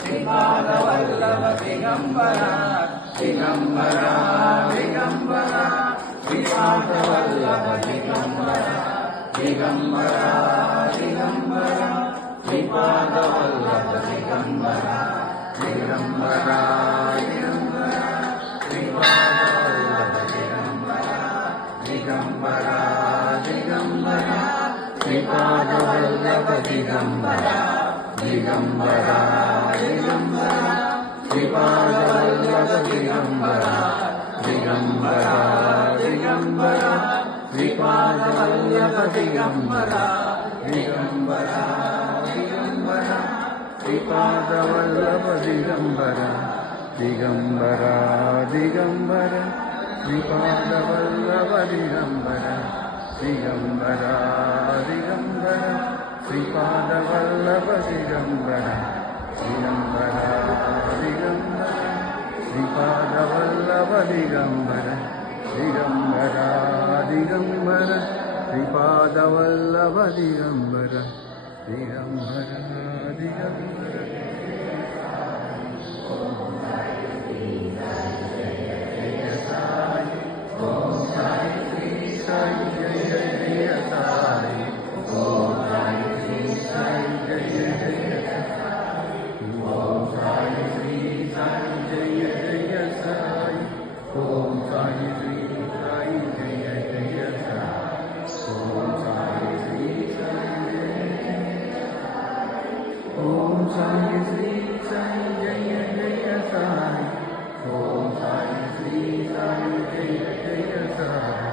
Sripada Vallabha దిగంబర దిగంబర దిగంబర Sripada Vallabha దిగంబర దిగంబర దిగంబర Sripada Vallabha దిగంబర దిగంబర దిగంబర Sripada Vallabha దిగంబర దిగంబర దిగంబర Sripada Vallabha దిగంబర దిగంబర దిగంబర Sripada Vallabha దిగంబర దిగంబర దిగంబర Sripada Vallabha దిగంబర దిగంబర దిగంబర Sripada Vallabha దిగంబర దిగంబర దిగంబర Sripada Vallabha దిగంబర దిగంబర దిగంబర Sripada Vallabha దిగంబర దిగంబర దిగంబర Sripada Vallabha దిగంబర దిగంబర దిగంబర Sripada Vallabha దిగంబర దిగంబర దిగంబర Sai Sri Sai Jaya Jaya Sai Om Sai Sri Sai Jaya Jaya Sai